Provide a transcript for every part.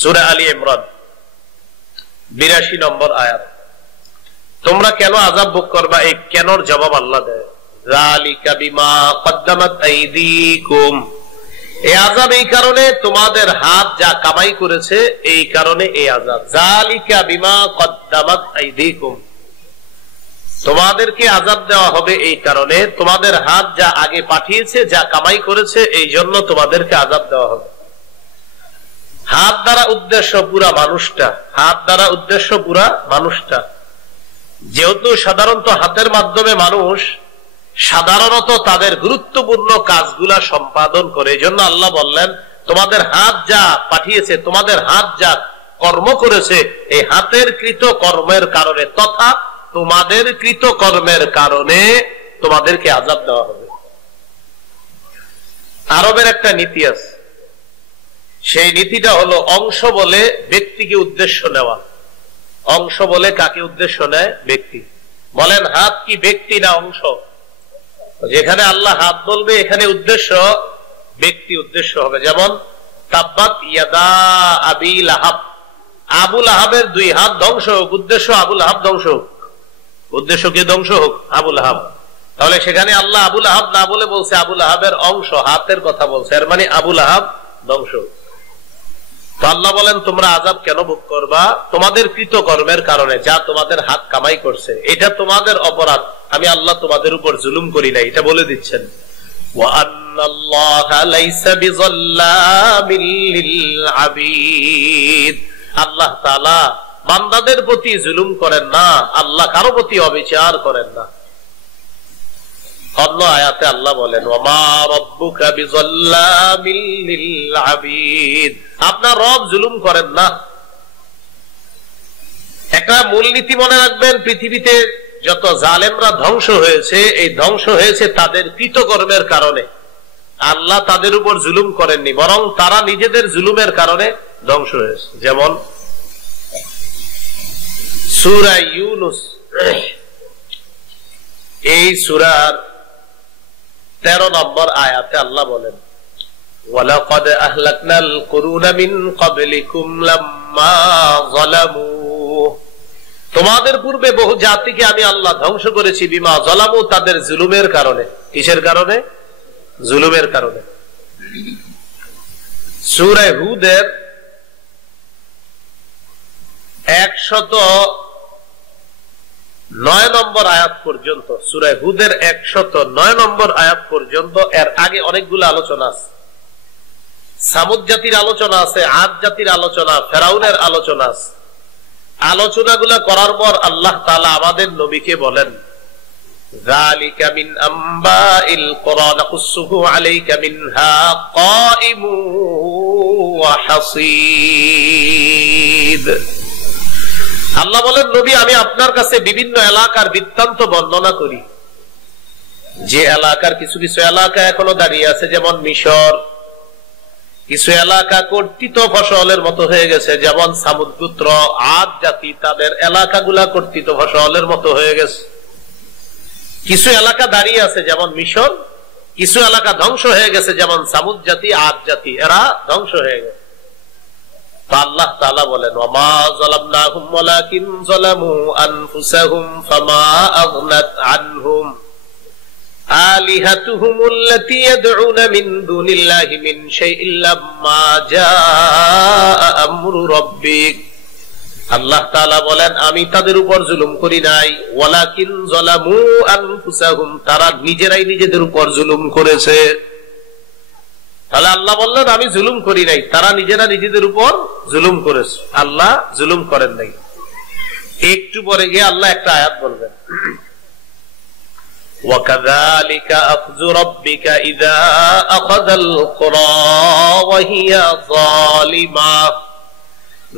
সূরা আলী ইমরান 82 নম্বর আয়াত। তোমরা কেন আযাব ভোগ করবা? এই কেনর জবাব আল্লাহ দেয়, যালিকা বিমা কদ্দামাত আইদিকুম। এই আযাব এই কারণে, তোমাদের হাত যা কামাই করেছে এই কারণে এই আযাব। যালিকা বিমা কদ্দামাত আইদিকুম, তোমাদেরকে আযাব দেওয়া হবে এই কারণে তোমাদের হাত যা আগে পাঠিয়েছে, যা কামাই করেছে, এই জন্য তোমাদেরকে আযাব দেওয়া হবে। হাত দ্বারা উদ্দেশ্য পুরা মানুষটা, হাত দ্বারা উদ্দেশ্য পুরা মানুষটা। যেহেতু সাধারণত হাতের মাধ্যমে মানুষ সাধারণত তাদের গুরুত্বপূর্ণ কাজগুলা সম্পাদন করে, এই জন্য আল্লাহ বললেন তোমাদের হাত যা পাঠিয়েছে, তোমাদের হাত যা কর্ম করেছে, এই হাতের কৃত কর্মের কারণে তথা তোমাদের কৃত কর্মের কারণে তোমাদেরকে আযাব দেওয়া হবে। আরবের একটা নীতি আছে, সেই নীতিটা হলো অংশ বলে ব্যক্তিকে উদ্দেশ্য নেওয়া। অংশ বলে কাকে উদ্দেশ্য নেয়? ব্যক্তি। বলেন হাত কি ব্যক্তি না অংশ? যেখানে আল্লাহ হাত বলবে এখানে উদ্দেশ্য ব্যক্তি উদ্দেশ্য হবে। যেমন তাব্বাত ইয়াদা আবি লাহাব, আবু লাহাবের 2 হাত ধ্বংস হোক, উদ্দেশ্য আবু লাহাব ধ্বংস হোক। উদ্দেশ্য কি ধ্বংস হোক? আবু লাহাব। তাহলে সেখানে আল্লাহ আবু লাহাব না বলে বলছে আবু লাহাবের অংশ, হাতের কথা বলছে, এর মানে আবু লাহাব ধ্বংস। তো আল্লাহ বলেন তোমরা আযাব কেন ভোগ করবা? তোমাদের কৃত কর্মের কারণে, যা তোমাদের হাত কামাই করছে, এটা তোমাদের অপরাধ। আমি আল্লাহ তোমাদের উপর জুলুম করি নাই, এটা বলে দিচ্ছেন। ওয়া আন্নাল্লাহা লাইসা বিযাল্লামিল লিল আবিদ, আল্লাহ তাআলা বান্দাদের প্রতি জুলুম করেন না, আল্লাহ কারো প্রতি অবিচার করেন না। অন্য আয়াতে আল্লাহ বলেন ওয়ামা রাব্বুকা বিযাল্লামিল লিল আবিদ, আপনার রব জুলুম করেন না। একটা মূলনীতি মনে রাখবেন, পৃথিবীতে যত জালেমরা ধ্বংস হয়েছে, এই ধ্বংস হয়েছে তাদের কৃতকর্মের কারণে। আল্লাহ তাদের উপর জুলুম করেননি, বরং তারা নিজেদের জুলুমের কারণে ধ্বংস হয়েছে। যেমন সূরা ইউনূস, এই সূরার 13 নম্বর আয়াতে আল্লাহ বলেন ওয়ালাকাদ আহলাকনাল কুরুনা মিন ক্বাবলিকুম লাম্মা যালামু, তোমাদের পূর্বে বহু জাতিকে আমি আল্লাহ ধ্বংস করেছি বিমা যালামু, তাদের জুলুমের কারণে। কিসের কারণে? জুলুমের কারণে। সূরা হুদের 109 নম্বর আয়াত পর্যন্ত, সূরা হুদের 109 নম্বর আয়াত পর্যন্ত, এর আগে অনেকগুলো আলোচনা আছে। সামুদ জাতির আলোচনা আছে, আদ জাতির আলোচনা, ফেরাউনের আলোচনা আছে। আলোচনাগুলো করার পর আল্লাহ তাআলা আমাদের নবীকে বলেন যালিকা মিন আম্বাইল কুরআন নাকুসুহু আলাইকা মিনহা কাইমু ওয়া হাসীদ। আল্লাহ বলেন নবী আমি আপনার কাছে বিভিন্ন এলাকার বৃত্তান্ত বর্ণনা করি, যে এলাকার কিছু কিছু এলাকা এখনো দাঁড়িয়ে আছে, যেমন মিশর। কিছু এলাকা কর্তৃত ফসলের মতো হয়ে গেছে, যেমন সামুদ পুত্র আদ জাতি, তাদের এলাকাগুলা কর্তৃত ফসলের মতো হয়ে গেছে। কিছু এলাকা দাঁড়িয়ে আছে যেমন মিশর, কিছু এলাকা ধ্বংস হয়ে গেছে যেমন সামুদ জাতি, আদ জাতি, এরা ধ্বংস হয়ে গেছে। আল্লাহ তাআলা বলেন ওয়ামা যালামনাহুম ওয়ালাকিন যালামু আনফুসাহুম ফামা আগনাত আনহুম আলিহাতুহুমুল্লাতী ইয়াদউনা মিন দুনিল্লাহি মিন শাইইন লাম্মা জাআ আমরু রাব্বিক। আল্লাহ তাআলা বলেন আমি তাদের উপর জুলুম করি নাই, ওয়ালাকিন যালামু আনফুসাহুম, তারা নিজেরাই নিজেদের উপর জুলুম করেছে। তাহলে আল্লাহ বললেন আমি জুলুম করি নাই, তারা নিজেরা নিজেদের উপর জুলুম করেছে, আল্লাহ জুলুম করেন নাই। একটু পরে গিয়ে আল্লাহ একটা আয়াত বলবেন ওয়াকাযালিকা আখযু রাব্বিকা ইযা আখাযাল কুরা ওয়া হিয়া যালিমা।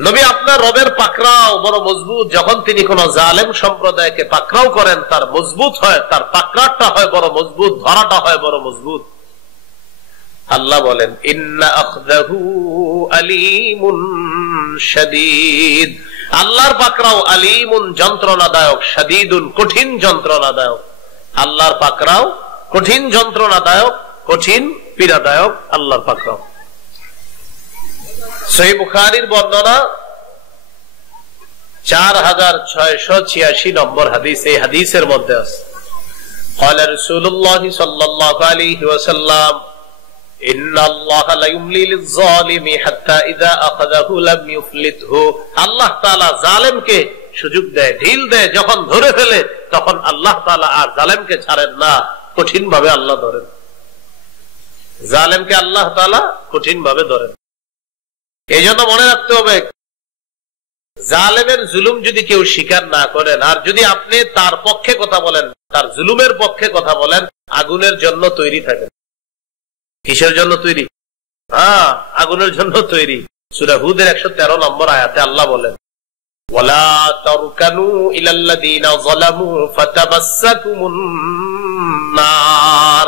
নবী আপনার রবের পাকড়াও বড় মজবুত, যখন তিনি কোন জালেম সম্প্রদায়কে পাকড়াও করেন তার মজবুত হয়, তার পাকড়াটা হয় বড় মজবুত, ধরাটা হয় বড় মজবুত। আল্লাহ বলেন ইন্না আখযাহু আলীমুন শাদীদ, আল্লাহর পাকড়াও আলীমুন যন্ত্রণাদায়ক, শাদীদুন কঠিন যন্ত্রণাদায়ক। আল্লাহর পাকড়াও কঠিন যন্ত্রণাদায়ক, কঠিন পীড়াদায়ক আল্লাহর পাকড়াও। সহিহ বুখারীর বর্ণনা 4686 নম্বর হাদিস। এই হাদিসের মধ্যে আছে قال رسول الله صلى الله عليه وسلم ان الله لا يملي للظالم حتى اذا اخذه لم يفلته। আল্লাহ তাআলা জালেমকে সুযোগ দেয়, ঢিল দেয়, যখন ধরে ফেলে তখন আল্লাহ তাআলা আর জালেমকে ছাড়েন না, কঠিন ভাবে আল্লাহ ধরেন। জালেমকে আল্লাহ তাআলা কঠিন ভাবে ধরেন। এই জন্য মনে রাখতে হবে, জালেমের জুলুম যদি কেউ স্বীকার না করেন, আর যদি আপনি তার পক্ষে কথা বলেন, তার জুলুমের পক্ষে কথা বলেন, আগুনের জন্য তৈরি থাকেন। কিসের জন্য তৈরি? আগুনের জন্য তৈরি। সূরা হুদের 113 নম্বর আয়াতে আল্লাহ বলেন, ওয়ালা তারকানু ইলাল্লাযীনা যালামু ফাতামাসসাকুমুন নার।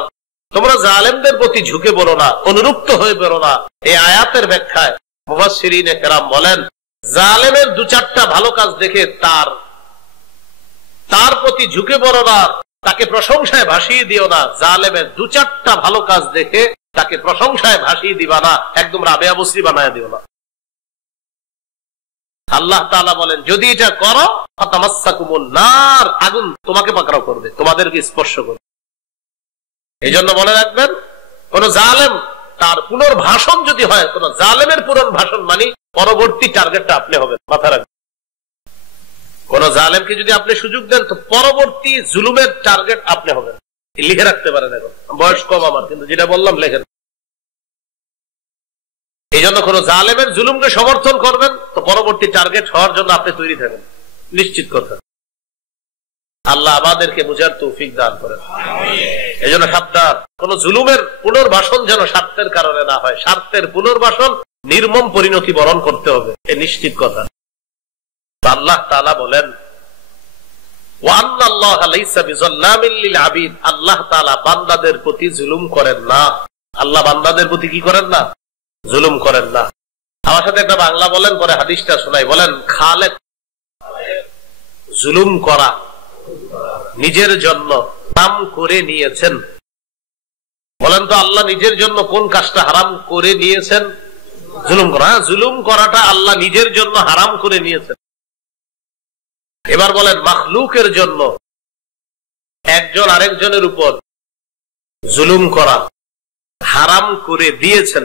তোমরা জালেমদের প্রতি ঝুঁকে পড়ো না, অনুরক্ত হয়ে পড়ো না। এই আয়াতের ব্যাখ্যায় মুফাসসিরিনে কেরাম বলেন, জালেমের দু চারটা ভালো কাজ দেখে তার প্রতি ঝুঁকে পড়ো না, তাকে প্রশংসায় ভাসিয়ে দিও না। জালেমের দু চারটা ভালো কাজ দেখে তাকে প্রশংসায় ভাসিয়ে দিবা না, একদম রাবেয়া বসরি বানায় দিও না। আল্লাহ তাআলা বলেন, যদি এটা করো ফাতামাসসাকুমুন নার, আগুন তোমাকে পাকড়াও করবে, তোমাদেরকে স্পর্শ করবে। এই জন্য মনে রাখবেন, কোন জালেম তার পুনর্ভাষণ যদি হয়, কোন জালেমের পুনর্ভাষণ মানে পরবর্তী টার্গেটটা আপনি হবেন, মাথা রাখবেন। কোন জালেমকে যদি আপনি সুযোগ দেন, তো পরবর্তী জুলুমের টার্গেট আপনি হবেন। লিখে রাখতে পারেন, এখন বয়স কম আমার, কিন্তু যেটা বললাম লেখেন। এই জন্য কোন জালেমের জুলুমকে সমর্থন করবেন, তো পরবর্তী টার্গেট হওয়ার জন্য আপনি তৈরি থাকেন, নিশ্চিত কথা। আল্লাহ আমাদেরকে বুঝার তৌফিক দান করেন। এই জন্য সাবধান, কোন জুলুমের পুনর্বাসন যেন স্বার্থের কারণে না হয়। স্বার্থের পুনর্বাসন নির্মম পরিণতি বরণ করতে হবে, এ নিশ্চিত কথা। আল্লাহ তাআলা বলেন, ওয়ান্নাল্লাহা লাইসা বিযাল্লামিল লিল আবিদ। আল্লাহ তাআলা বান্দাদের প্রতি জুলুম করেন না। আল্লাহ বান্দাদের প্রতি কি করেন না? জুলুম করেন না। আমার সাথে একটা বাংলা বলেন, পরে হাদিসটা শোনাই। বলেন, খালেক জুলুম করা নিজের জন্য হারাম করে নিয়েছেন। বলেন তো, আল্লাহ নিজের জন্য কোন কাজটা হারাম করে নিয়েছেন? জুলুম করা। জুলুম করাটা আল্লাহ নিজের জন্য হারাম করে নিয়েছেন। এবার বলেন, মাখলুকের জন্য একজন আরেকজনের উপর জুলুম করা হারাম করে দিয়েছেন।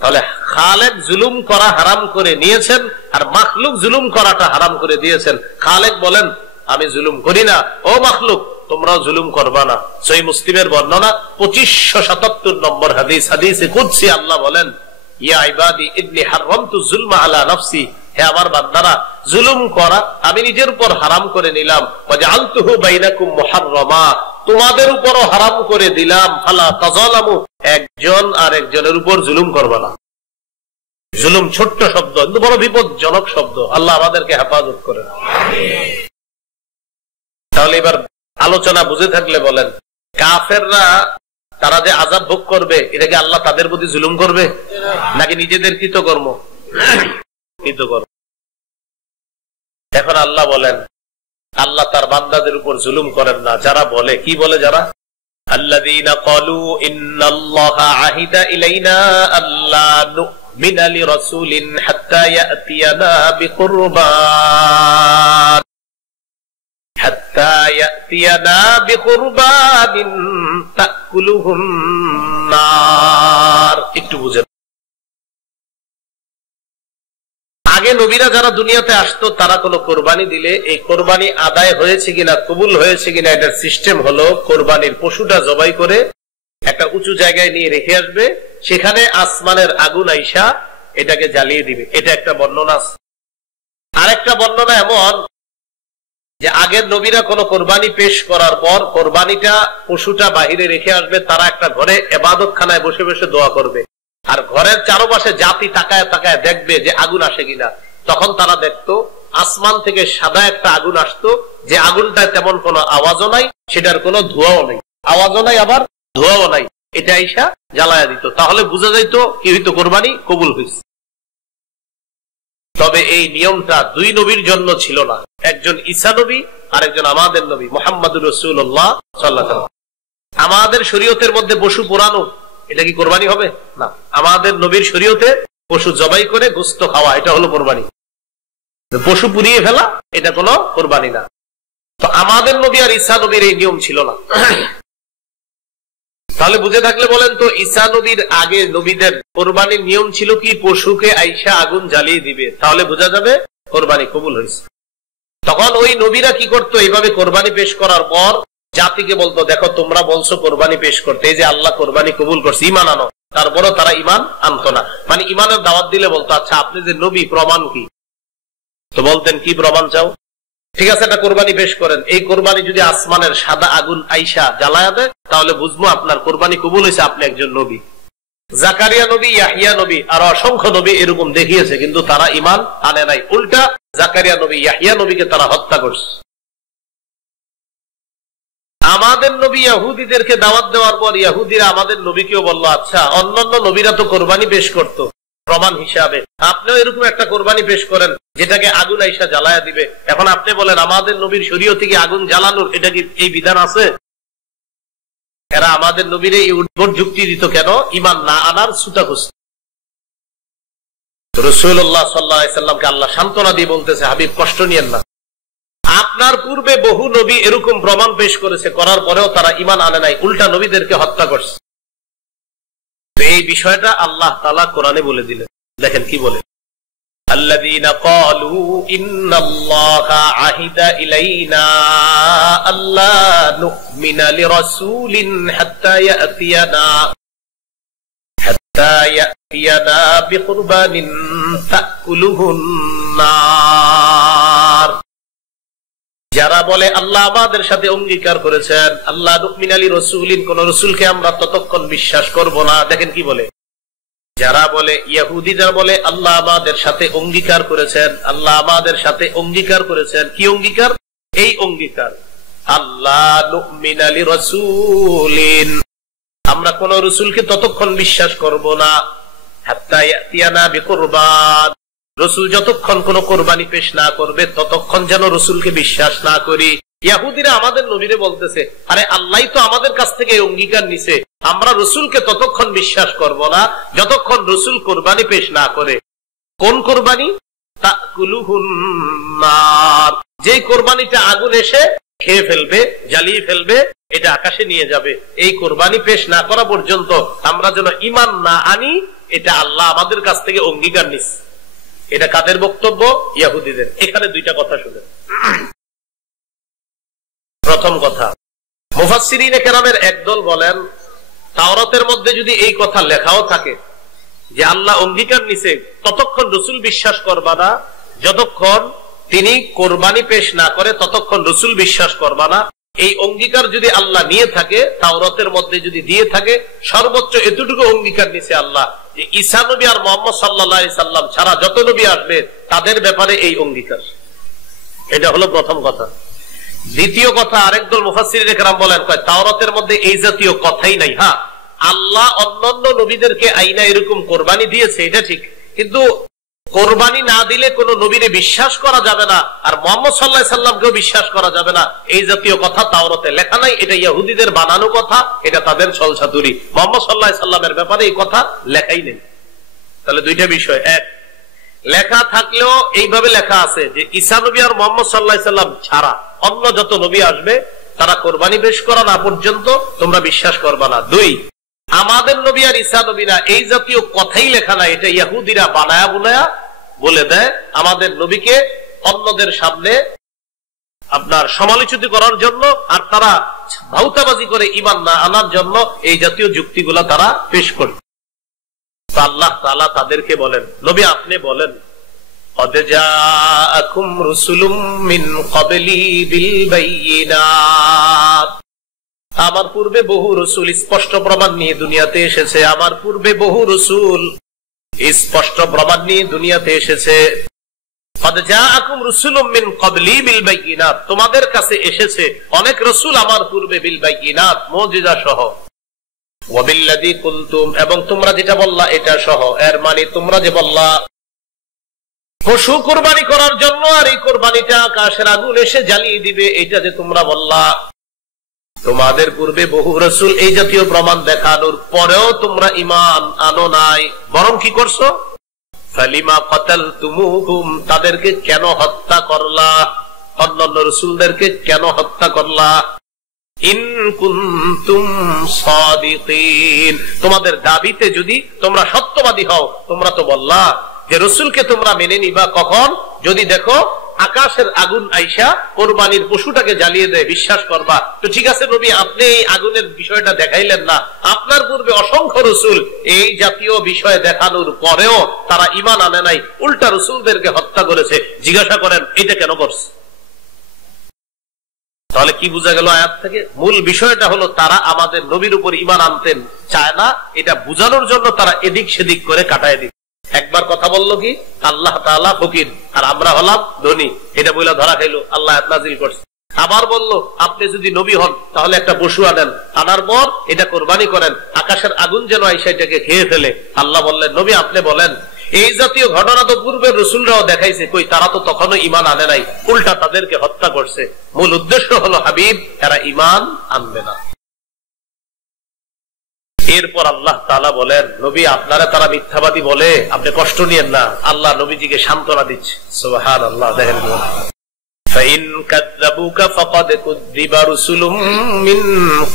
তাহলে খালেক জুলুম করা হারাম করে নিয়েছেন, আর মাখলুক জুলুম করাটা হারাম করে দিয়েছেন। খালেক বলেন, আমি জুলুম করি না, ও মাখলুক তোমরাও জুলুম করবা না। সহিহ মুসলিমের বর্ণনা 2577 নম্বর হাদিস, হাদিসে কুদসি আল্লাহ বলেন, ইয়া ইবাদি ইন্নী হারামতু যুলমা আলা নাফসি। হে আমার বান্দারা, জুলুম করা আমি নিজের উপর হারাম করে নিলাম। ওয়াজআলতুহু বাইনাকুম মুহাররামা, তোমাদের উপরও হারাম করে দিলাম। ফালা তাযালামু, একজন আরেকজনের উপর জুলুম করবা না। জুলুম ছোট্ট শব্দ, কিন্তু বড় বিপজ্জনক শব্দ। আল্লাহ আমাদেরকে হেফাজত করেন। তাহলে এবার আলোচনা বুঝে থাকলে বলেন, কাফেররা তারা যে আযাব ভোগ করবে, এটা কি আল্লাহ তাদের প্রতি জুলুম করবে, নাকি নিজেদের কৃতকর্ম? কৃতকর্ম। এখন আল্লাহ বলেন, আল্লাহ তার বান্দাদের উপর জুলুম করেন না। যারা বলে, কি বলে যারা? আল্লাযীনা ক্বালু ইন্নাল্লাহা আহিদা ইলাইনা আল্লা নু'মিনা লিরাসূলিন হাত্তা ইয়াতিয়ানা বিকুরবান তাকুলুহুন নার। একটু বুঝেন, আগে নবীরা যারা দুনিয়াতে আসতো, তারা কোনো কোরবানি দিলে এই কোরবানি আদায় হয়েছে কিনা, কবুল হয়েছে কিনা, এটার সিস্টেম হলো কোরবানির পশুটা জবাই করে একটা উঁচু জায়গায় নিয়ে রেখে আসবে, সেখানে আসমানের আগুন আইসা এটাকে জ্বালিয়ে দিবে। এটা একটা বর্ণনা। আর একটা বর্ণনা এমন যে আগের নবীরা কোন কোরবানি পেশ করার পর কোরবানিটা পশুটা বাহিরে রেখে আসবে, তারা একটা ঘরে ইবাদতখানায় বসে বসে দোয়া করবে, আর ঘরের চারপাশে জাতি তাকায় তাকায় দেখবে যে আগুন আসে কিনা। তখন তারা দেখতো আসমান থেকে সাদা একটা আগুন আসতো, যে আগুনটায় তেমন কোনো আওয়াজও নাই, সেটার কোনো ধোঁয়াও নেই, আওয়াজও নাই আবার ধোঁয়াও নাই, এটা আইসা জ্বালায়া দিত। তাহলে বোঝা যাইত কি হইতো, কোরবানি কবুল হয়েছে। তবে এই নিয়মটা দুই নবীর জন্য ছিল না, একজন ঈসা নবী আর একজন আমাদের নবী মুহাম্মদুর রাসূলুল্লাহ সাল্লাল্লাহু আলাইহি ওয়াসাল্লাম। আমাদের শরীয়তের মধ্যে পশু পোড়ানো, এটা কি কোরবানি হবে? না। আমাদের নবীর শরীয়তে পশু জবাই করে গোস্ত খাওয়া, এটা হলো কোরবানি। পশু পুড়িয়ে ফেলা এটা কোনো কোরবানি না। তো আমাদের নবী আর ঈসা নবীর এই নিয়ম ছিল না। তাহলে বুঝে থাকলে বলেন তো, ঈসা নবীর আগে নবীদের কোরবানির নিয়ম ছিল কি পশুকে আইসা আগুন জ্বালিয়ে দিবে, তাহলে বোঝা যাবে কোরবানি কবুল হয়েছে। তখন ওই নবীরা কি করতো, এইভাবে কোরবানি পেশ করার পর জাতিকে বলতো, দেখো তোমরা বলছো কোরবানি পেশ করতে, এই যে আল্লাহ কোরবানি কবুল করছে, ঈমান আনো। তারপরও তারা ঈমান আনতো না। মানে ঈমানের দাওয়াত দিলে বলতো, আচ্ছা আপনি যে নবী, প্রমাণ কি? তো বলতেন, কি প্রমাণ চাও? ঠিক আছে, একটা কোরবানি পেশ করেন। এই কোরবানি যদি আসমানের সাদা আগুন আইসা জ্বালায়া দেয়, তাহলে বুঝবো আপনার কোরবানি কবুল হয়েছে, আপনি একজন নবী। জাকারিয়া নবী, ইয়াহিয়া নবী আর অসংখ্য নবী এরকম দেখিয়েছে, কিন্তু তারা ঈমান আনে নাই। উল্টা জাকারিয়া নবী, ইয়াহিয়া নবীকে তারা হত্যা করছে। আমাদের নবী ইহুদিদেরকে দাওয়াত দেওয়ার পর ইহুদিরা আমাদের নবীকেও বলল, আচ্ছা অন্যান্য নবীরা তো কোরবানি পেশ করতো প্রমাণ হিসাবে, আপনিও এরকম একটা কোরবানি পেশ করেন যেটাকে আগুন আইসা জ্বালায়া দিবে। এখন আপনি বলেন, আমাদের নবীর শরীয়তে কি আগুন জ্বালানোর এটা কি এই বিধান আছে? এরা আমাদের নবীর এই উদ্ভট যুক্তি দিত কেন? ঈমান না আনার ছুতা খুঁজত। রাসূলুল্লাহ সাল্লাল্লাহু আলাইহি সাল্লামকে আল্লাহ সান্ত্বনা দিয়ে বলতেছে, হাবিব কষ্ট নিয়েন না, আপনার পূর্বে বহু নবী এরকম প্রমাণ পেশ করেছে, করার পরেও তারা ঈমান আনে নাই, উল্টা নবীদেরকে হত্যা করছে। এই বিষয়টা আল্লাহ তাআলা কোরআনে বলে দিলেন। দেখেন কি বলে, আল্লাযীনা ক্বালু ইন্নাল্লাহা আহিদা ইলাইনা আল্লা নুমিনা লিরাসূলিন হাত্তা ইয়াতিয়ানা বিকুরবানিন তাকুলুহুন নার। যারা বলে আল্লাহ আমাদের সাথে অঙ্গীকার করেছেন, আল্লাহ নুমিনা লিরাসূলিন, কোন রাসূলকে আমরা ততক্ষণ বিশ্বাস করব না। দেখেন কি বলে, যারা বলে, ইহুদিরা বলে আল্লাহ আমাদের সাথে অঙ্গীকার করেছেন, আল্লাহ আমাদের সাথে অঙ্গীকার করেছেন। কি অঙ্গীকার? এই অঙ্গীকার, আল্লাহ নুমিনা লিরাসূলিন, আমরা কোন রাসূলকে ততক্ষণ বিশ্বাস করব না, হাত্তা ইয়াতিয়ানা বিকুরবান, রাসূল যতক্ষণ কোন কোরবানি পেশ না করবে ততক্ষণ যেন রাসূলকে বিশ্বাস না করি। ইহুদিরা আমাদের নবীরে বলতেছে, আরে আল্লাহ তো আমাদের কাছ থেকে অঙ্গীকার নিছে, আমরা রাসূলকে ততক্ষণ বিশ্বাস করব না যতক্ষণ রাসূল কোরবানি পেশ না করে। কোন কোরবানি? তাকুলুহুন নার, যে কোরবানিটা আগুন এসে খেয়ে ফেলবে, জ্বালিয়ে ফেলবে, এটা আকাশে নিয়ে যাবে। এই কোরবানি পেশ না করা পর্যন্ত আমরা যেন ঈমান না আনি, এটা আল্লাহ আমাদের কাছ থেকে অঙ্গীকার নিছে। এটা কাদের বক্তব্য? ইহুদিদের। এখানে দুইটা কথা শুনেন। প্রথম কথা, মুফাসসিরিনে কেরামের একদল বলেন, তাওরাতের মধ্যে যদি এই কথা লেখাও থাকে যে আল্লাহ অঙ্গীকার নিছে ততক্ষণ রাসূল বিশ্বাস করবা না, যতক্ষণ তিনি কোরবানি পেশ না করে ততক্ষণ রাসূল বিশ্বাস করবা না, এই অঙ্গীকার যদি আল্লাহ নিয়ে থাকে, তাওরাতের মধ্যে যদি দিয়ে থাকে, সর্বোচ্চ এতটুকু অঙ্গীকার নিছে আল্লাহ যে ঈসা নবী আর মুহাম্মদ সাল্লাল্লাহু আলাইহি সাল্লাম ছাড়া যত নবী আসবে তাদের ব্যাপারে এই অঙ্গীকার। এটা হলো প্রথম কথা। দ্বিতীয় কথা, আরেকদল মুফাসসিরিনে কেরাম বলেন, তাওরাতের মধ্যে এই জাতীয় কথাই নাই। হ্যাঁ, আল্লাহ অন্যান্য নবীদেরকে আইনা এরকম কোরবানি দিয়েছে, এটা ঠিক, কিন্তু কোরবানি না দিলে কোন নবীরে বিশ্বাস করা যাবে না, আর মুহাম্মদ সাল্লাল্লাহু আলাইহি সাল্লামকেও বিশ্বাস করা যাবে না, এই জাতীয় কথা তাওরাতে লেখা নাই। এটা ইহুদিদের বানানো কথা, এটা তাদের ছলছাতুরি। মুহাম্মদ সাল্লাল্লাহু আলাইহি সাল্লামের ব্যাপারে এই কথা লেখাই নেই। তাহলে দুইটা বিষয়, এক, লেখা থাকলেও এইভাবে লেখা আছে যে ঈসা নবী আর মুহাম্মদ সাল্লাল্লাহু আলাইহি সাল্লাম ছাড়া অন্য যত নবী আসবে তারা কোরবানি পেশ করা না পর্যন্ত তোমরা বিশ্বাস করবা না। দুই, আমাদের নবী আর ঈসা নবীরা এই জাতীয় কথাই লেখা নাই, এটা ইহুদিরা বানায়া বুনায়া বলে দেয় আমাদের নবীকে অন্যদের সামনে আপনার সমালোচিত করার জন্য, আর তারা ভাউতাবাজি করে ঈমান না আনার জন্য এই জাতীয় যুক্তিগুলা তারা পেশ করে। আল্লাহ তাআলা তাদেরকে বলেন, নবী আপনি বলেন, قد جاءكم رسل من قبلي بالبينات, আমার পূর্বে বহু রাসূল স্পষ্ট প্রমাণ নিয়ে দুনিয়াতে এসেছে, আমার পূর্বে বহু রাসূল স্পষ্ট প্রমাণ নিয়ে দুনিয়াতে এসেছে। قد جاءكم رسل من قبلي بالبينات, তোমাদের কাছে এসেছে অনেক রাসূল আমার পূর্বে বিলবাইয়িনাত, মুজিজা সহ, ওয়াবিল্লাযী কুলতুম, এবং তোমরা যেটা বললা এটা সহ। এর মানে তোমরা যে বললা পশু কোরবানি করার জন্য আর এই কোরবানিটা আকাশের আগুন এসে জ্বালিয়ে দিবে, এটা যে তোমরা বললা, তোমাদের পূর্বে বহু রাসূল এই জাতীয় প্রমাণ দেখানোর পরেও তোমরা ঈমান আনো নাই, বরং কি করছো? ফালিমা কাতালতুমুহুম, তাদেরকে কেন হত্যা করলা, অন্যান্য রাসূলদেরকে কেন হত্যা করলা। ইন কুনতুম সাদিকিন, তোমাদের দাবিতে যদি তোমরা সত্যবাদী হও, তোমরা তো বললা যে রাসূলকে তোমরা মেনে নিবা কখন, যদি দেখো আকাশের আগুন আইসা কোরবানির পশুটাকে জ্বালিয়ে দেয়, বিশ্বাস করবা। তো ঠিক আছে নবী, আপনি এই আগুনের বিষয়টা দেখাইলেন না, আপনার পূর্বে অসংখ্য রাসূল এই জাতীয় বিষয় দেখানোর পরেও তারা ঈমান আনে নাই, উল্টা রাসূলদেরকে হত্যা করেছে। জিজ্ঞাসা করেন এটা কেন করছে? তাহলে কি বোঝা গেল আয়াত থেকে? মূল বিষয়টা হলো তারা আমাদের নবীর উপর ঈমান আনতেন চায় না, এটা বুঝানোর জন্য তারা এদিক সেদিক করে কাটায় দিক। একবার কথা বললো কি আল্লাহ তাআলা ফকির আর আমরা হলাম ধনী, এটা বইলা ধরা খাইলো, আল্লাহ আয়াত নাযিল করছে। আবার বলল আপনি যদি নবী হন তাহলে একটা পশু আনেন, আনার পর এটা কোরবানি করেন, আকাশের আগুন যেন আইসা এটাকে খেয়ে ফেলে। আল্লাহ বললেন নবী আপনি বলেন। এই জাতীয় ঘটনা তো পূর্বের রাসূলরাও দেখাইছে, কই তারা তো তখনও ঈমান আনে নাই, উল্টা তাদেরকে হত্যা করছে। মূল উদ্দেশ্য হলো হাবিব এরা ঈমান আনবে না। এরপর আল্লাহ তাআলা বলেন নবী আপনারা তারা মিথ্যাবাদী বলে আপনি কষ্ট নিয়েন না, আল্লাহ নবীজিকে সান্ত্বনা দিচ্ছে। সুবহানাল্লাহ। দেখেন ফাইন কাযাবুকা ফাকাদ কুযযিবা রাসূলুম মিন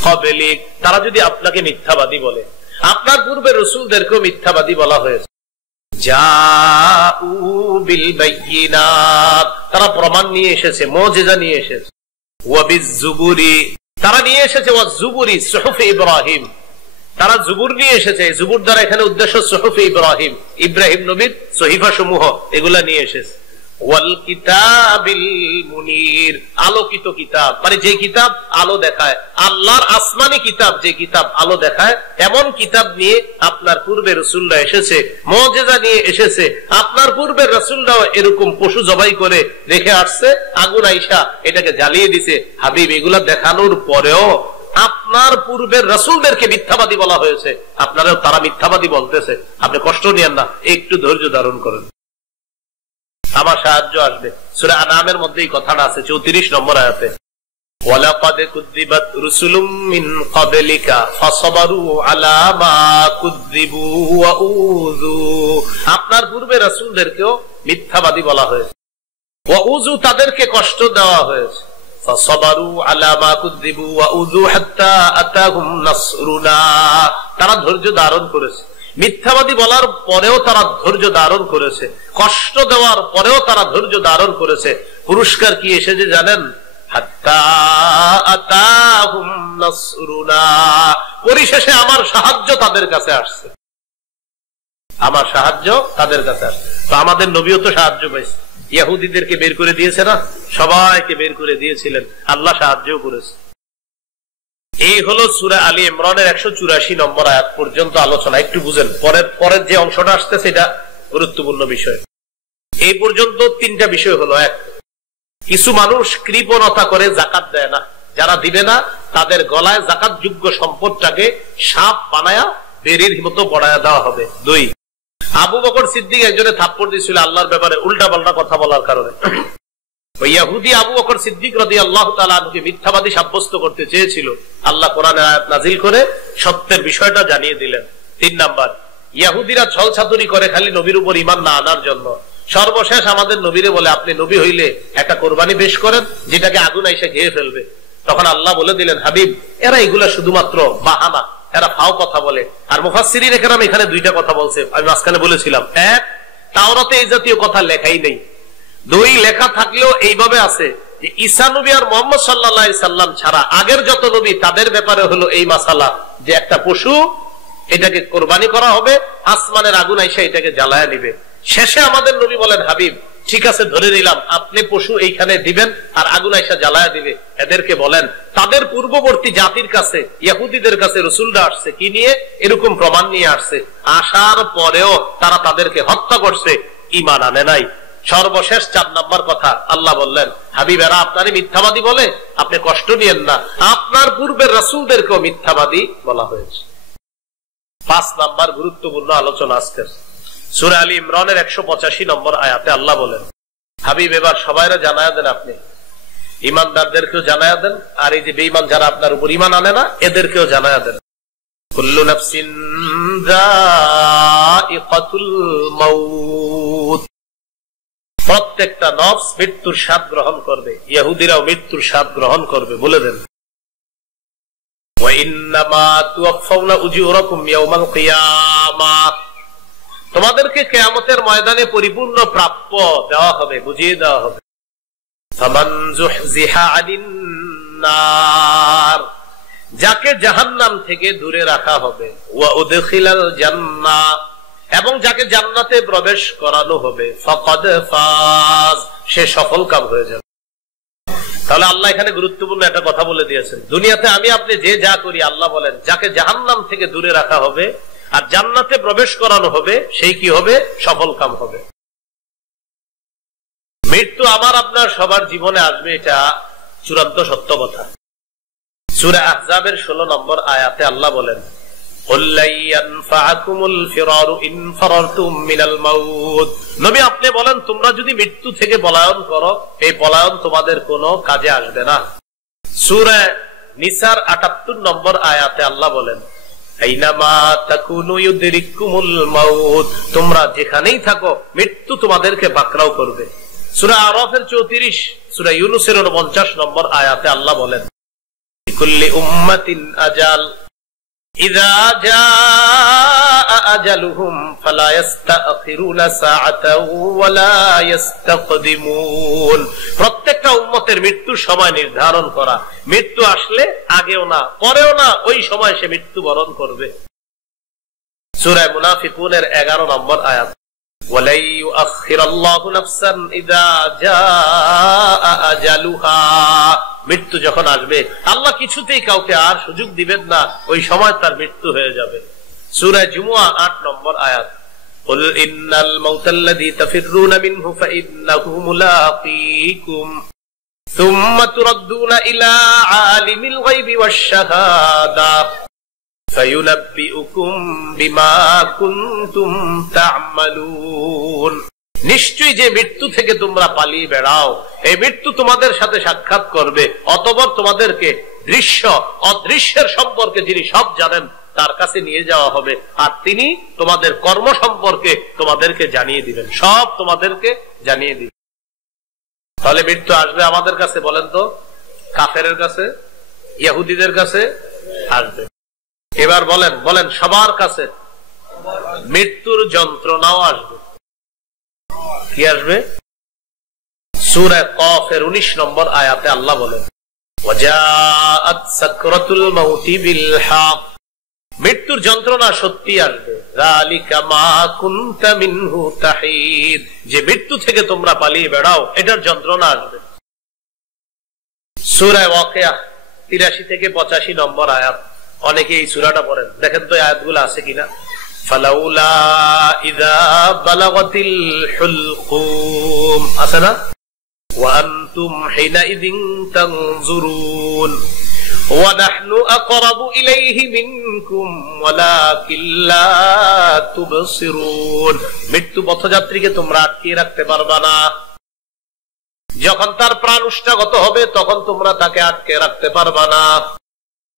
ক্বাবলিক, তারা যদি আপনাকে মিথ্যাবাদী বলে, আপনার পূর্বের রাসূলদেরকেও মিথ্যাবাদী বলা হয়েছে। জাউ বিল বাইয়িনাত, তারা প্রমাণ নিয়ে এসেছে, মুজিজা নিয়ে এসেছে। ওয়া বিজ-জুবুরি, তারা নিয়ে এসেছে ওয়া জুবুরি সুহুফে ইব্রাহিম, তারা জুবুর নিয়ে এসেছে। জুবুর দ্বারা এখানে উদ্দেশ্য সুহুফে ইব্রাহিম, ইব্রাহিম নবীর সহিফা সমূহ, এগুলা নিয়ে এসেছে। ওয়াল কিতাবিল মুনির, আলোকিত কিতাব, মানে যে কিতাব আলো দেখায়, আল্লাহর আসমানি কিতাব, যে কিতাব আলো দেখায়, এমন কিতাব নিয়ে আপনার পূর্বের রাসূলরা এসেছে, মুজিজা নিয়ে এসেছে। আপনার পূর্বের রাসূলরাও এরকম পশু জবাই করে রেখে আসছে, আগুন আইসা এটাকে জ্বালিয়ে দিছে। হাবিব এগুলা দেখানোর পরেও আপনার পূর্বের রাসূলদেরকে মিথ্যাবাদী বলা হয়েছে, আপনারাও তারা মিথ্যাবাদী বলতেছে, আপনি কষ্ট নিয়েন না, একটু ধৈর্য ধারণ করেন, আমার সাহায্য আসবে। সূরা আনামের মধ্যে এই কথাটা আছে 34 নম্বর আয়াতে, ওয়ালাকাদ কুযযিবাত রুসুলুম মিন ক্বাবলিকা ফাসাবারু আলা মা কুযযিবু ওয়া উযু, আপনার পূর্বে রাসূলদেরকেও মিথ্যাবাদী বলা হয়েছে, ওয়া উযু তাদেরকে কষ্ট দেওয়া হয়েছে। ফাসাবারু আলা মা কুযযিবু ওয়া উযু হাত্তা আতাহুম নাসরুনা, তারা ধৈর্য ধারণ করেছে, মিথ্যাবাদী বলার পরেও তারা ধৈর্য ধারণ করেছে, কষ্ট দেওয়ার পরেও তারা ধৈর্য ধারণ করেছে। পুরস্কার কি এসেছে জানেন? হাত্তা আতাহুম নাসরুনা, পরিশেষে আমার সাহায্য তাদের কাছে আসছে, আমার সাহায্য তাদের কাছে আসছে। তো আমাদের নবীও তো সাহায্য পাইছে, ইহুদিদেরকে বের করে দিয়েছে না, সবাইকে বের করে দিয়েছিলেন, আল্লাহ সাহায্য করেছে। এই হলো সূরা আলী ইমরানের 184 নম্বর আয়াত পর্যন্ত আলোচনা। একটু বুঝেন, পরের যে অংশটা আসছে সেটা গুরুত্বপূর্ণ বিষয়। এই পর্যন্ত তিনটা বিষয় হলো, এক, কিছু মানুষ কৃপণতা করে যাকাত দেয় না, যারা দিবে না তাদের গলায় যাকাত যোগ্য সম্পদটাকে সাপ বানায়া বেরির মতো পড়ায়া দেওয়া হবে। দুই, আবু বকর সিদ্দিক একজনে থাপ্পড় দিয়েছিল আল্লাহর ব্যাপারে উল্টা পাল্টা কথা বলার কারণে। ইহুদি আবু বকর সিদ্দিক রাদিয়াল্লাহু তাআলা আনহুকে মিথ্যাবাদী সাব্যস্ত করতে চেয়েছিল, আল্লাহ কোরআনের আয়াত নাযিল করে সত্যের বিষয়টা জানিয়ে দিলেন। তিন নাম্বার, ইহুদিরা ছলছাতুরি করে খালি নবীর উপর ঈমান না আনার জন্য। সর্বশেষ আমাদের নবীরে বলে আপনি নবী হইলে একটা কোরবানি পেশ করেন যেটাকে আগুন আইসা খেয়ে ফেলবে। তখন আল্লাহ বলে দিলেন হাবিব এরা এগুলা শুধুমাত্র বাহানা, এরা ফাও কথা বলে। আর মুফাসসিরিন কেরাম এখানে দুইটা কথা বলছে, আমি মাঝখানে বলেছিলাম। এক, তাওরাতে এই জাতীয় কথা লেখাই নেই। দুই, লেখা থাকলেও এইভাবে আছে যে ঈসা নবী আর মুহাম্মদ সাল্লাল্লাহু আলাইহি সাল্লাম ছাড়া আগের যত নবী তাদের ব্যাপারে হলো এই মাসালা যে একটা পশু এটাকে কোরবানি করা হবে, আসমানের আগুন আইসা এটাকে জ্বালায়া নিবে। শেষে আমাদের নবী বলেন হাবিব ঠিক আছে ধরে নিলাম আপনি পশু এইখানে দিবেন আর আগুন আইসা জ্বালায়া দিবে। এদেরকে বলেন তাদের পূর্ববর্তী জাতির কাছে ইহুদিদের কাছে রাসূলরা আসছে কি নিয়ে? এরকম প্রমাণ নিয়ে আসছে, আসার পরেও তারা তাদেরকে হত্যা করছে, ঈমান আনে নাই। সর্বশেষ 4 নম্বর কথা আল্লাহ বললেন হাবিব এরা আপনারই মিথ্যাবাদী বলে আপনি কষ্ট নিয়েন না, আপনার পূর্বের রাসূলদেরকেও মিথ্যাবাদী বলা হয়েছে। 5 নম্বর গুরুত্বপূর্ণ আলোচনা আজকের সূরা আলী ইমরানের 185 নম্বর আয়াতে আল্লাহ বলেন হাবিব এবার সবাইরা জানায়া দেন, আপনি ঈমানদারদেরকেও জানায়া দেন, আর এই যে বেঈমান যারা আপনার উপর ঈমান আনে না এদেরকেও জানায়া দেন। কুল্লু নাফসিন যায়িকাতুল মাউত, প্রত্যেকটা নফস মৃত্যুর স্বাদ গ্রহণ করবে, ইহুদিরাও মৃত্যুর স্বাদ গ্রহণ করবে। বলে দেন তোমাদেরকে কিয়ামতের ময়দানে পরিপূর্ণ প্রাপ্য দেওয়া হবে, বুঝিয়ে দেওয়া হবে। যাকে জাহান্নাম থেকে দূরে রাখা হবে, ওয়া উদখিলাল জান্নাহ, এবং যাকে জান্নাতে প্রবেশ করানো হবে, ফাকাদ ফাজ, সে সফল কাম হয়ে যাবে। তাহলে আল্লাহ এখানে গুরুত্বপূর্ণ একটা কথা বলে দিয়েছেন। দুনিয়াতে আমি আপনি যে যা করি, আল্লাহ বলেন যাকে জাহান্নাম থেকে দূরে রাখা হবে আর জান্নাতে প্রবেশ করানো হবে, সেই কি হবে? সফল কাম হবে। মৃত্যু আমার আপনার সবার জীবনে আসবে, এটা চূড়ান্ত সত্য কথা। সূরা আহজাবের 16 নম্বর আয়াতে আল্লাহ বলেন, নবী আপনি বলেন, তোমরা যদি মৃত্যু থেকে পলায়ন করো, এই পলায়ন তোমাদের কোনো কাজে আসবে না। সূরা নিসার 78 নম্বর আয়াতে আল্লাহ বলেন, আইনামা তাকুনু ইউদরিকুমুল মাউত, তোমরা যেখানেই থাকো মৃত্যু তোমাদেরকে পাকড়াও করবে। সূরা আরাফের 34, সূরা ইউনূসের 49 নম্বর আয়াতে আল্লাহ বলেন, লিকুল্লি উম্মাতিন আজাল ইযা জাআ আজালুহুম ফালা ইস্তাখিরুনা সাআতাও ওয়ালা ইস্তাকদিমুন। প্রত্যেকটা উম্মতের মৃত্যুর সময় নির্ধারণ করা, মৃত্যু আসলে আগেও না পরেও না, ওই সময় সে মৃত্যুবরণ করবে। সূরা মুনাফিকুনের 11 নম্বর আয়াত, ওয়ালা ইউআখিরুল্লাহু নাফসান ইযা জাআ আজালুহা, মৃত্যু যখন আসবে আল্লাহ কিছুতেই কাউকে আর সুযোগ দিবেন না, ওই সময় তার মৃত্যু হয়ে যাবে। সূরা জুমুয়া 8 নম্বর আয়াত, কুল ইন্নাল মাউতাল্লাযী তাফিররুনা মিনহু ফাইন্নাহু মুলাকীকুম সুম্মা তুরাদ্দুনা ইলা আলিমিল গায়বি ওয়াশ শাহাদা ফায়ুনাব্বিউকুম বিমা কুনতুম তা'মালুন। নিশ্চয়ই যে মৃত্যু থেকে তোমরা পালিয়ে বেড়াও, এই মৃত্যু তোমাদের সাথে সাক্ষাৎ করবে, অতঃপর তোমাদেরকে দৃশ্য অদৃশ্যের সম্পর্কে যিনি সব জানেন তার কাছে নিয়ে যাওয়া হবে, আর তিনি তোমাদের কর্ম সম্পর্কে তোমাদেরকে জানিয়ে দিবেন, সব তোমাদেরকে জানিয়ে দিবেন। তাহলে মৃত্যু আসবে আমাদের কাছে, বলেন তো? কাফেরের কাছে, ইহুদিদের কাছে আসবে। এবার বলেন বলেন সবার কাছে মৃত্যুর যন্ত্রণাও আসবে। কি আসবে? সূরা কফের 19 নম্বর আয়াতে আল্লাহ বলেন, ওয়াজাআত সাকরাতুল মাউতি বিল হক, মৃত্যুর যন্ত্রণা সত্যি আসবে। যালিকা মা কুনতা মিনহু তাহিদ, যে মৃত্যু থেকে তোমরা পালিয়ে বেড়াও এটার যন্ত্রণা আসবে। সূরা ওয়াকিয়া 83 থেকে 85 নম্বর আয়াত, অনেকে এই সূরাটা পড়েন, দেখেন তো আয়াতগুলো আছে কিনা। ফালাউলা ইযা বালাগাতিল হুলকুম, আছে না? ওয়া আনতুম হিনাইযিন তানজুরুন ওয়া নাহনু আকরাবু ইলাইহি মিনকুম ওয়ালাকিন লা তুবসিরুন। মৃত্যু পথযাত্রীকে তোমরা আটকিয়ে রাখতে পারবা না, যখন তার প্রাণ উষ্ঠাগত হবে তখন তোমরা তাকে আটকে রাখতে পারবা না,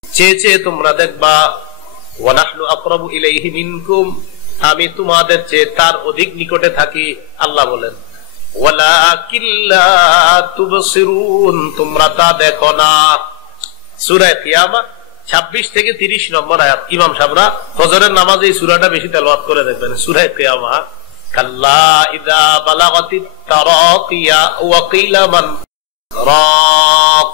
চেয়ে চেয়ে তোমরা দেখবা। ওয়া নাহনু আকরাবু ইলাইহি মিনকুম, আমি তোমাদের চেয়ে তার অধিক নিকটে থাকি, আল্লাহ বলেন। ওয়ালাকিন লা তুবসিরুন, তোমরা তা দেখো না। সূরা কিয়ামা 26 থেকে 30 নম্বর আয়াত, ইমাম সাহেবরা ফজরের নামাজে এই সূরাটা বেশি তেলাওয়াত করে দেখবেন। সূরা কিয়ামা, কাল্লা ইযা বালাগাতিত তারাকিয়া ওয়া কিলা মান রাক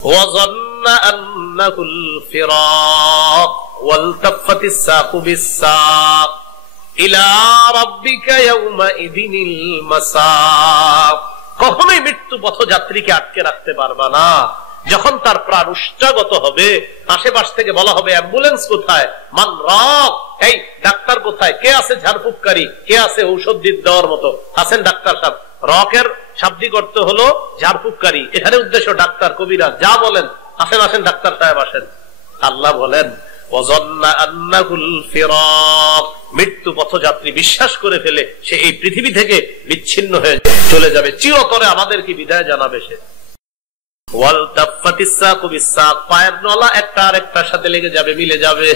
ওয়া যান্না আন্নাহুল ফিরাক ওয়ালতাফাতিস সাকু বিস-সাক ইলা রাব্বিকা ইয়াওমাইযিনিল মাসাক। কখনোই মৃত্যু পথযাত্রীকে আটকে রাখতে পারবা না, যখন তার প্রাণ উষ্ঠাগত হবে আশেপাশ থেকে বলা হবে অ্যাম্বুলেন্স কোথায়, মান রাক, এই ডাক্তার কোথায়, কে আছে ঝাড়ফুঁককারী, কে আছে ঔষধ দেওয়ার মতো, আছেন ডাক্তার সাহেব। রকের শাব্দিক অর্থ হলো ঝাড়ফুঁককারী, এখানে উদ্দেশ্য ডাক্তার কবিরাজ, যা বলেন আসেন আসেন ডাক্তার সাহেব আসেন। আল্লাহ বলেন ওয়াযান্না আন্নাহুল ফিরাক, মৃত্যু পথযাত্রী বিশ্বাস করে ফেলে সে এই পৃথিবী থেকে বিচ্ছিন্ন হয়ে চলে যাবে, চিরতরে আমাদেরকে বিদায় জানাবে সে। ওয়ালতাফাতিস সাকু বিস-সাক, পায়ের নলা একটা আরেকটার সাথে লেগে যাবে, মিলে যাবে।